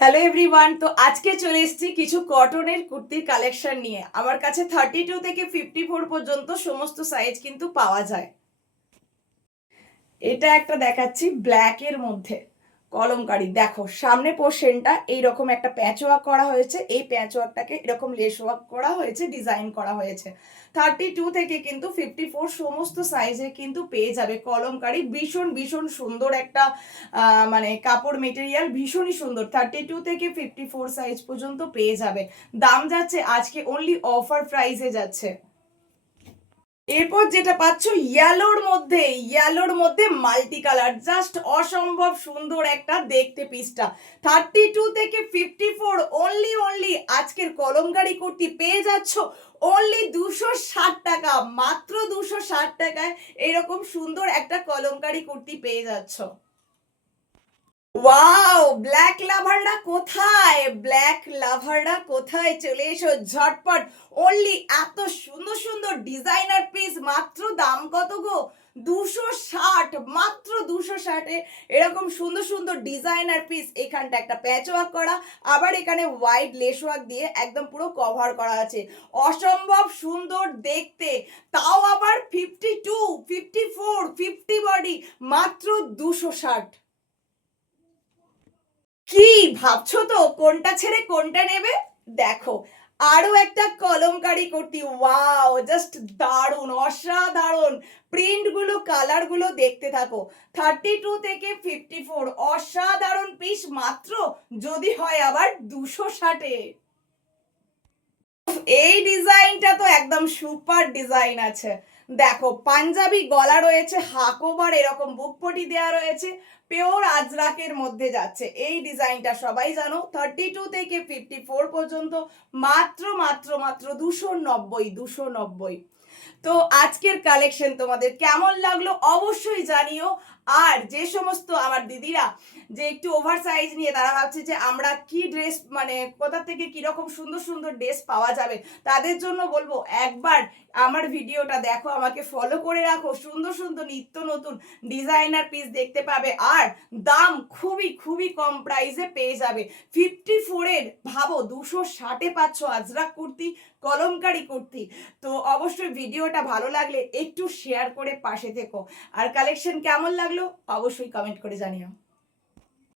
Hello everyone, তো আজকে চলে এসেছি কিছু কটনের কুর্তির কালেকশন নিয়ে। আমার কাছে 32 থেকে 54 পর্যন্ত সমস্ত সাইজ কিন্তু পাওয়া যায়। এটা একটা দেখাচ্ছি ব্ল্যাকের মধ্যে কলমকারি। দেখো সামনে পোর্শনটা এইরকম একটা প্যাচ ওয়ার্ক করা হয়েছে, এই প্যাচ ওয়ার্কটাকে এরকম লেস ওয়ার্ক করা হয়েছে, ডিজাইন করা হয়েছে। 32 থেকে কিন্তু 54 সমস্ত সাইজে কিন্তু পেয়ে যাবে কলমকারি। ভীষণ ভীষণ সুন্দর একটা মানে কাপড় মেটেরিয়াল, ভীষণই সুন্দর। 32 থেকে 54 সাইজ পর্যন্ত পেয়ে যাবে। দাম যাচ্ছে আজকে অনলি অফার প্রাইসে যাচ্ছে। এরপর যেটা পাচ্ছ ইয়েলোর মধ্যে মাল্টি কালার, জাস্ট অসম্ভব সুন্দর একটা দেখতে পিসটা। 32 থেকে 54 অনলি আজকের কলমকারি কুর্তি পেয়ে যাচ্ছ অনলি 260 টাকা, মাত্র 260 টাকায় এরকম সুন্দর একটা কলমকারি কুর্তি পেয়ে যাচ্ছ। ওয়াও, ব্ল্যাক লাভাররা কোথায় চলে এসো ঝটপট। অনলি এত সুন্দর সুন্দর ডিজাইনার পিস, মাত্র দাম কত গো? 260, মাত্র 260-এ এরকম সুন্দর সুন্দর ডিজাইনার পিস। এখানটা একটা প্যাচ ওয়ার্ক করা, আবার এখানে হোয়াইট লেস ওয়ার্ক দিয়ে একদম পুরো কভার করা আছে। অসম্ভব সুন্দর দেখতে, তাও আবার 52, 54, 50 বডি, মাত্র 260। কি ভাবছো তো কোনটা ছেড়ে কোনটা নেবে? দেখো আরো একটা কলমকারি কুর্তি। ওয়াও, জাস্ট দারুণ, অসাধারণ প্রিন্ট গুলো, কালার গুলো দেখতে থাকো। 32 থেকে 54 অসাধারণ পিস, মাত্র যদি হয় আবার 260-এ। এই ডিজাইনটা তো একদম সুপার ডিজাইন আছে। দেখো পাঞ্জাবি গলা রয়েছে, হাকোবার এরকম বুকপটি দেওয়া রয়েছে, পিওর আজরাকের মধ্যে যাচ্ছে। এই ডিজাইনটা সবাই জানো। 32 থেকে 54 পর্যন্ত মাত্র মাত্র মাত্র 290। তো আজকের কালেকশন তোমাদের কেমন লাগলো অবশ্যই জানিও। আর যে সমস্ত আমার দিদিরা যে একটু ওভার সাইজ নিয়ে তারা ভাবছে যে আমরা কি ড্রেস, মানে কোথা থেকে কিরকম সুন্দর সুন্দর ড্রেস পাওয়া যাবে, তাদের জন্য বলবো একবার আমার ভিডিওটা দেখো, আমাকে ফলো করে রাখো। সুন্দর সুন্দর নিত্য নতুন ডিজাইনার পিস দেখতে পাবে, আর দাম খুবই খুবই কম প্রাইসে পেয়ে যাবে। 54-এর ভাবো 260-এ পাচ্ছ আজরাক কুর্তি, কলমকারি কুর্তি। তো অবশ্যই ভিডিওটা ভালো লাগলে একটু শেয়ার করে পাশে থেকো। আর কালেকশন কেমন লাগলো অবশ্যই কমেন্ট করে জানিও।